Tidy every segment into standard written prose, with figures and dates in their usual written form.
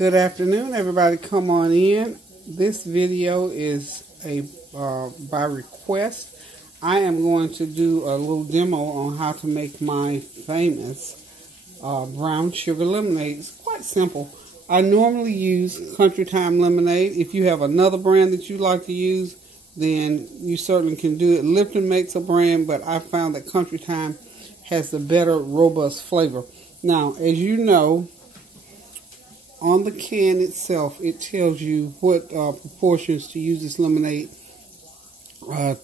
Good afternoon, everybody. Come on in. This video is by request. I am going to do a little demo on how to make my famous brown sugar lemonade. It's quite simple. I normally use Countrytime Lemonade. If you have another brand that you like to use, then you certainly can do it. Lipton makes a brand, but I found that Countrytime has the better, robust flavor. Now, as you know, on the can itself, it tells you what proportions to use this lemonade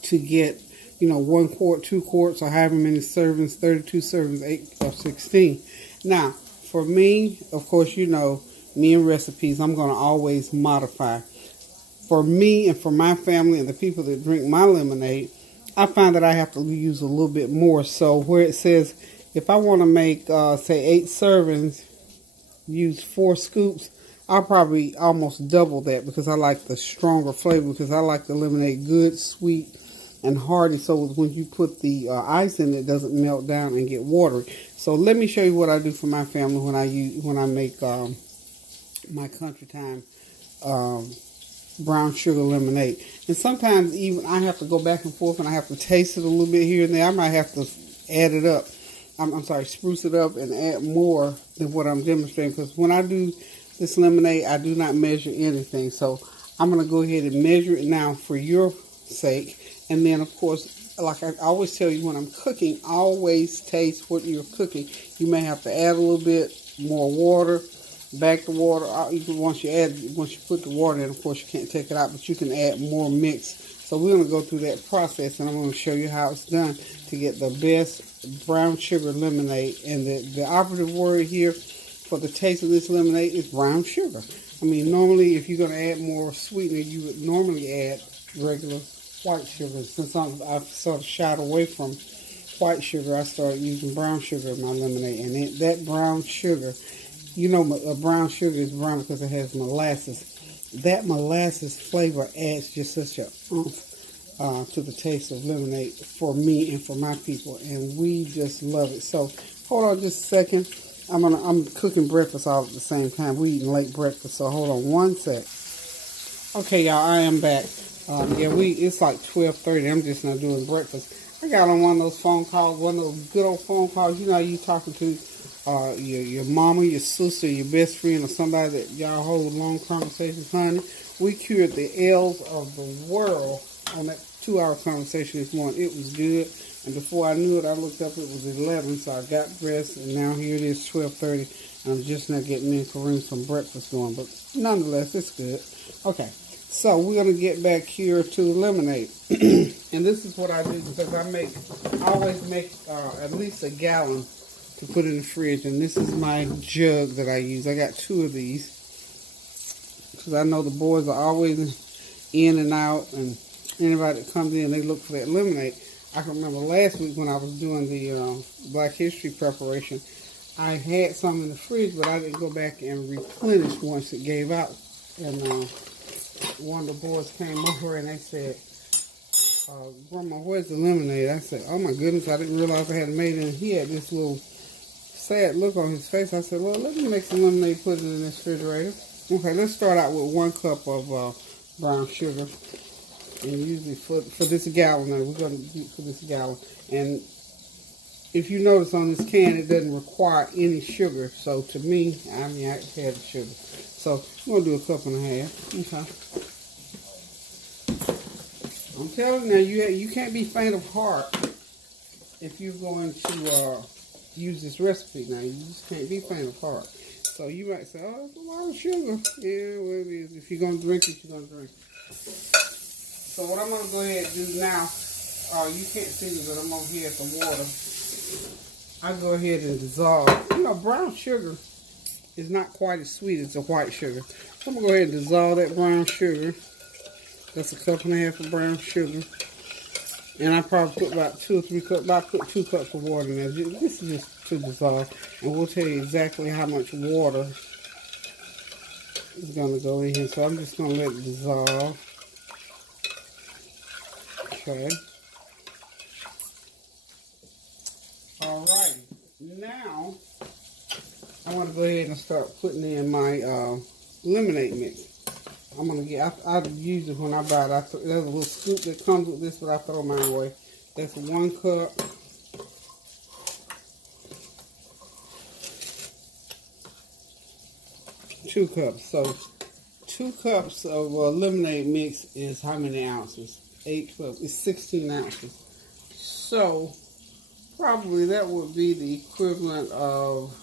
to get, 1 quart, 2 quarts, or however many servings, 32 servings, 8 or 16. Now, for me, of course, me and recipes, I'm going to always modify. For me and for my family and the people that drink my lemonade, I find that I have to use a little bit more. So where it says, if I want to make, say, 8 servings, use 4 scoops, I'll probably almost double that because I like the stronger flavor, because I like the lemonade good, sweet, and hearty, so when you put the ice in, it doesn't melt down and get watery. So let me show you what I do for my family when I make my Countrytime brown sugar lemonade. And sometimes even I have to go back and forth and I have to taste it a little bit here and there. I might have to add it up. Spruce it up and add more than what I'm demonstrating, because when I do this lemonade, I do not measure anything. So I'm going to go ahead and measure it now for your sake. And then, of course, like I always tell you, when I'm cooking, always taste what you're cooking. You may have to add a little bit more water, back the water. Once you put the water in, of course, you can't take it out, but you can add more mix. So we're going to go through that process, and I'm going to show you how it's done to get the best brown sugar lemonade. And the operative word here for the taste of this lemonade is brown sugar. Normally, if you're going to add more sweetener, you would normally add regular white sugar. Since I've sort of shied away from white sugar, I started using brown sugar in my lemonade. And that brown sugar, a brown sugar is brown because it has molasses. That molasses flavor adds just such a oomph to the taste of lemonade for me and for my people, and we just love it. So hold on just a second. I'm cooking breakfast all at the same time. We eating late breakfast, so hold on one sec. Okay, y'all, I am back. It's like 12:30. I'm just not doing breakfast. I got on one of those phone calls, one of those good old phone calls. You talking to your mama, your sister, your best friend, or somebody that y'all hold long conversations, honey. We cured the ills of the world on that 2-hour conversation this morning. It was good, and before I knew it, I looked up, it was 11, so I got dressed, and now here it is, 12:30, and I'm just now getting me and Kareem some breakfast going, but nonetheless, it's good. Okay, so we're going to get back here to lemonade, and this is what I do, because I always make at least a gallon to put in the fridge, and this is my jug that I use. I got 2 of these because I know the boys are always in and out, and anybody that comes in, they look for that lemonade. I can remember last week when I was doing the Black History preparation, I had some in the fridge, but I didn't go back and replenish once it gave out. And one of the boys came over and they said, Grandma, where's the lemonade? I said, oh my goodness, I didn't realize I hadn't made it. And he had this little sad look on his face. I said, well, let me make some lemonade, put it in this refrigerator. Okay, let's start out with 1 cup of brown sugar. And usually for this gallon, we're going to do for this gallon. And if you notice on this can, it doesn't require any sugar. So to me, I had the sugar. So I'm going to do 1.5 cups. Okay. I'm telling you now, you can't be faint of heart if you're going to use this recipe. Now, you just can't be faint of heart. So you might say, oh, it's a lot of sugar. Yeah, well, it is. If you're going to drink it, you're going to drink it. So what I'm going to go ahead and do now, you can't see me, but I'm over here at the water. I go ahead and dissolve. Brown sugar is not quite as sweet as the white sugar. So I'm going to go ahead and dissolve that brown sugar. That's 1.5 cups of brown sugar. And I probably put about 2 or 3 cups, I put 2 cups of water in there. This is just to dissolve. And we'll tell you exactly how much water is going to go in here. So I'm just going to let it dissolve. Okay. Alrighty. Now, I want to go ahead and start putting in my lemonade mix. I'm gonna get. I use it when I buy it. There's a little scoop that comes with this, but I throw mine away. That's 1 cup. Two cups. So 2 cups of lemonade mix is how many ounces? 8, 12. It's 16 ounces. So probably that would be the equivalent of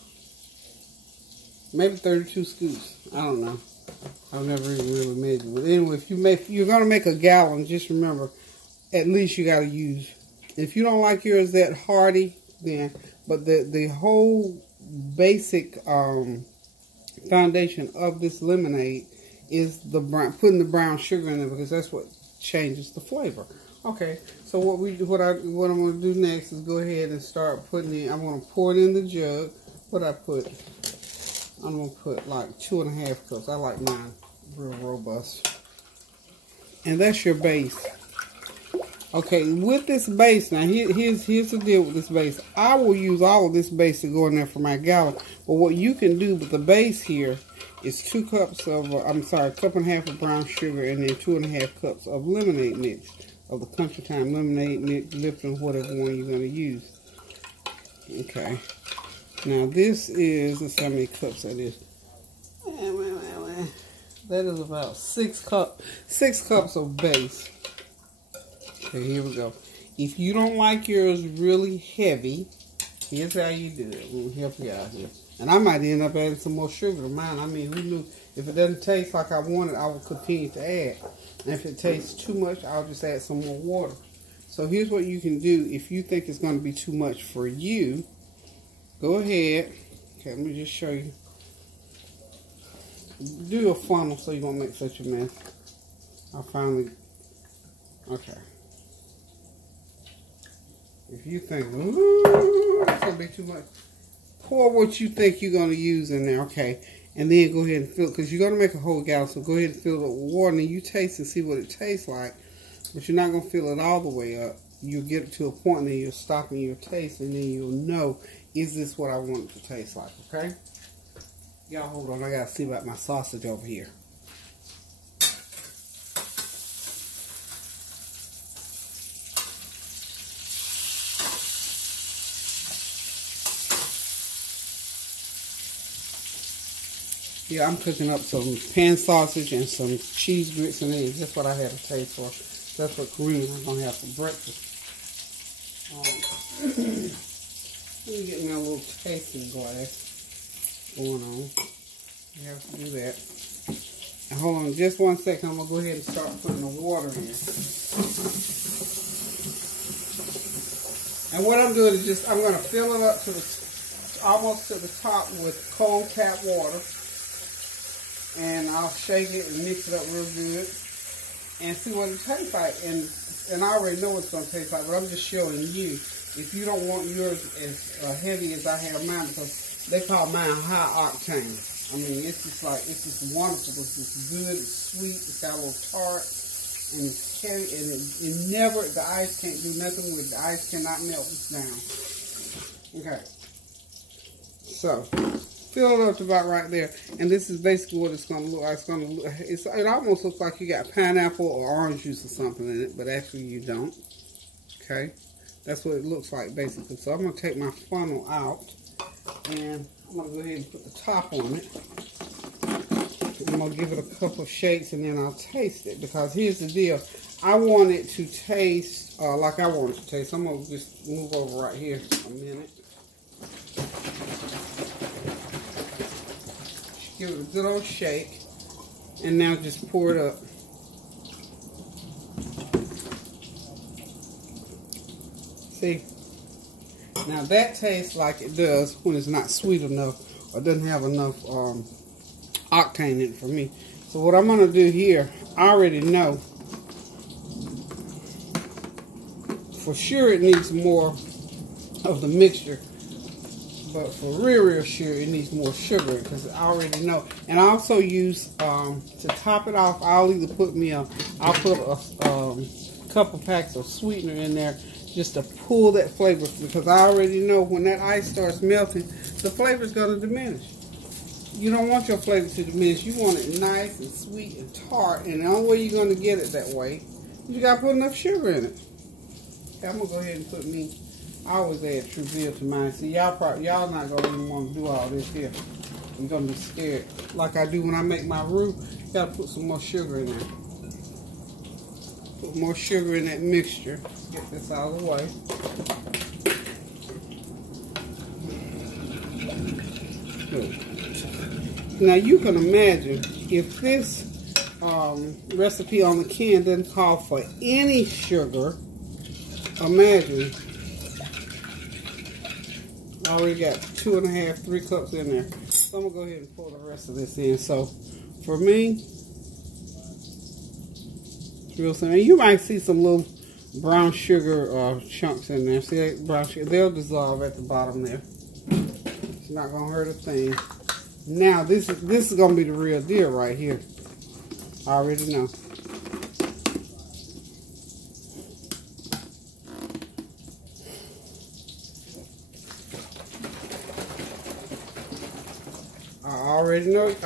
maybe 32 scoops. I don't know. I've never even really measured. But anyway, if you're gonna make a gallon, just remember, at least you gotta use. If you don't like yours that hearty, then but the whole basic foundation of this lemonade is putting the brown sugar in there, because that's what changes the flavor. Okay, so what I'm gonna do next is go ahead and start putting it. I'm gonna pour it in the jug. I'm gonna put like 2.5 cups. I like mine real robust. And that's your base. Okay, with this base, now here's the deal with this base. I will use all of this base to go in there for my gallon. But what you can do with the base here is 2 cups of, a cup and a half of brown sugar, and then 2.5 cups of lemonade mix, of the Countrytime Lemonade mix, Lipton, whatever one you're gonna use. Okay. Now this is, let's see how many cups that is. That is about 6 cups of base. Okay, here we go. If you don't like yours really heavy, here's how you do it. I'm gonna help you out here. And I might end up adding some more sugar to mine. I mean, who knew? If it doesn't taste like I wanted, I will continue to add. And if it tastes too much, I'll just add some more water. So here's what you can do if you think it's going to be too much for you. Go ahead. Okay, let me just show you. Do a funnel so you won't make such a mess. Okay. If you think, ooh, it's going to be too much, pour what you think you're going to use in there, okay? And then go ahead and fill it, because you're going to make a whole gallon, so go ahead and fill it with water, and you taste and see what it tastes like. But you're not going to fill it all the way up. You'll get to a point, and then you'll stop and you'll taste, and then you'll know, is this what I want it to taste like, okay? Y'all hold on, I got to see about my sausage over here. Yeah, I'm cooking up some pan sausage and some cheese grits and eggs. That's what I had a taste for. That's what Korean I'm going to have for breakfast. Let me get me a little tasting glass going on. You have to do that. And hold on just 1 second. I'm going to go ahead and start putting the water in. And what I'm doing is just, I'm going to fill it up to almost to the top with cold tap water. And I'll shake it and mix it up real good and see what it tastes like. And I already know what it's going to taste like, but I'm just showing you. If you don't want yours as heavy as I have mine, because they call mine high octane. I mean, it's just wonderful. It's just good, it's sweet, it's got a little tart, and it's cherry, and the ice can't do nothing with it. The ice cannot melt this down. Okay. So, fill it up to about right there, and this is basically what it's going to look like. It almost looks like you got pineapple or orange juice or something in it, but actually you don't. Okay, that's what it looks like basically. So I'm going to take my funnel out, and I'm going to go ahead and put the top on it. I'm going to give it a couple of shakes, and then I'll taste it, because here's the deal. I want it to taste like I want it to taste. So I'm going to just move over right here a minute. Give it a good old shake, and now just pour it up. See? Now that tastes like it does when it's not sweet enough or doesn't have enough octane in it for me. So what I'm going to do here, I already know for sure it needs more of the mixture. But for real sure, it needs more sugar, because I already know. And I also use, to top it off, I'll put a couple packs of sweetener in there just to pull that flavor, because I already know when that ice starts melting, the flavor is going to diminish. You don't want your flavor to diminish. You want it nice and sweet and tart. And the only way you're going to get it that way, you got to put enough sugar in it. Okay, I'm going to go ahead and put me, I always add Truville to mine. See, y'all not going to even want to do all this here. You're going to be scared. Like I do when I make my roux, you got to put some more sugar in there. Put more sugar in that mixture. Get this out of the way. Good. Now you can imagine if this recipe on the can doesn't call for any sugar, imagine. I already got 2.5, 3 cups in there. So I'm going to go ahead and pour the rest of this in. So for me, it's real simple. You might see some little brown sugar chunks in there. See that brown sugar? They'll dissolve at the bottom there. It's not going to hurt a thing. Now this is going to be the real deal right here. I already know. I already know it.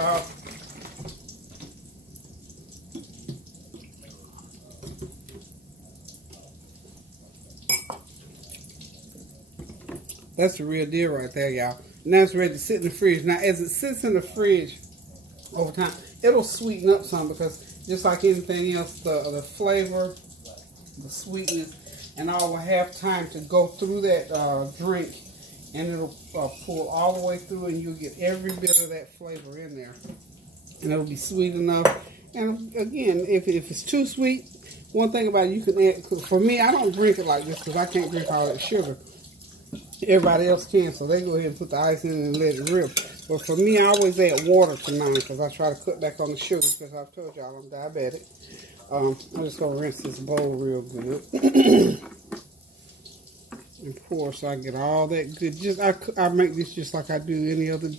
That's the real deal right there, y'all. Now it's ready to sit in the fridge. Now, as it sits in the fridge over time, it'll sweeten up some because just like anything else, the flavor, the sweetness, and all will have time to go through that drink, and it'll pull all the way through, and you'll get every bit of that flavor in there, and it'll be sweet enough. And again, if it's too sweet, one thing about it, you can add. For me, I don't drink it like this because I can't drink all that sugar. Everybody else can, so they go ahead and put the ice in and let it rip. But for me, I always add water to mine because I try to cut back on the sugar because I've told y'all I'm diabetic. I'm just going to rinse this bowl real good. And pour so I get all that good. I make this just like I do any other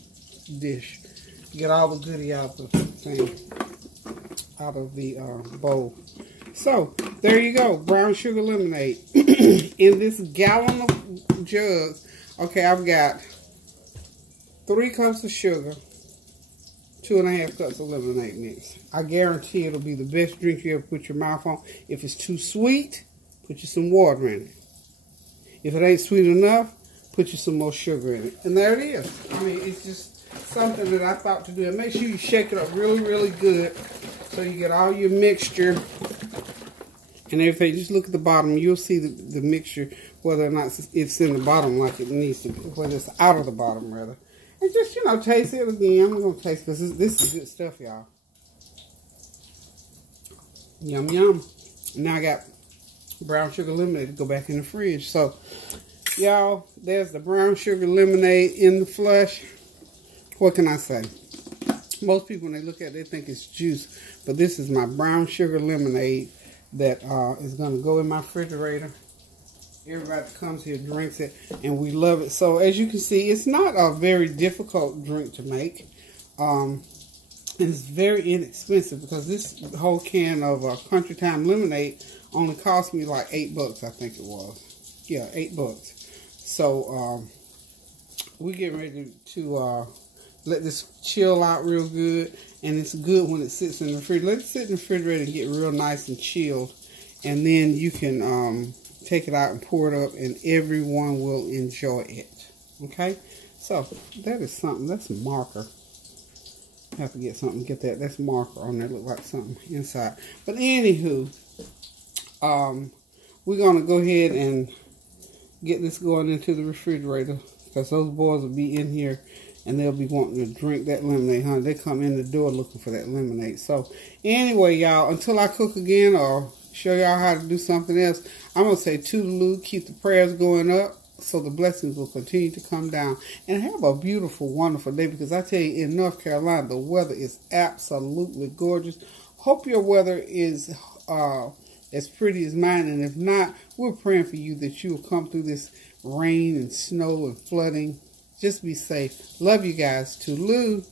dish. Get all the goodie out of the thing, out of the bowl. So, there you go. Brown sugar lemonade. In this gallon of jug, okay, I've got 3 cups of sugar, 2.5 cups of lemonade mix. I guarantee it'll be the best drink you ever put your mouth on. If it's too sweet, put you some water in it. If it ain't sweet enough, put you some more sugar in it. And there it is. I mean, it's just something that I thought to do. And make sure you shake it up really, really good so you get all your mixture and everything. Just look at the bottom. You'll see the mixture, whether or not it's in the bottom like it needs to be, whether it's out of the bottom, rather. And just, you know, taste it again. I'm going to taste because this is good stuff, y'all. Yum, yum. Now I got brown sugar lemonade to go back in the fridge. So, y'all, there's the brown sugar lemonade in the flush. What can I say? Most people, when they look at it, they think it's juice. But this is my brown sugar lemonade that is going to go in my refrigerator. Everybody that comes here drinks it, and we love it. So, as you can see, it's not a very difficult drink to make. And it's very inexpensive because this whole can of Countrytime Lemonade only cost me like $8, I think it was. Yeah, $8. So, we're getting ready to let this chill out real good. And it's good when it sits in the refrigerator. Let it sit in the refrigerator and get real nice and chilled. And then you can take it out and pour it up, and everyone will enjoy it. Okay? So, that is something. That's a marker. I have to get something, get that. That's marker on there. Look like something inside. But anywho, we're going to go ahead and get this going into the refrigerator because those boys will be in here and they'll be wanting to drink that lemonade, huh? They come in the door looking for that lemonade. So, anyway, y'all, until I cook again or show y'all how to do something else, I'm going to say toodaloo, keep the prayers going up so the blessings will continue to come down. And have a beautiful, wonderful day because I tell you, in North Carolina, the weather is absolutely gorgeous. Hope your weather is as pretty as mine. And if not, we're praying for you that you will come through this rain and snow and flooding. Just be safe. Love you guys. Toodaloo.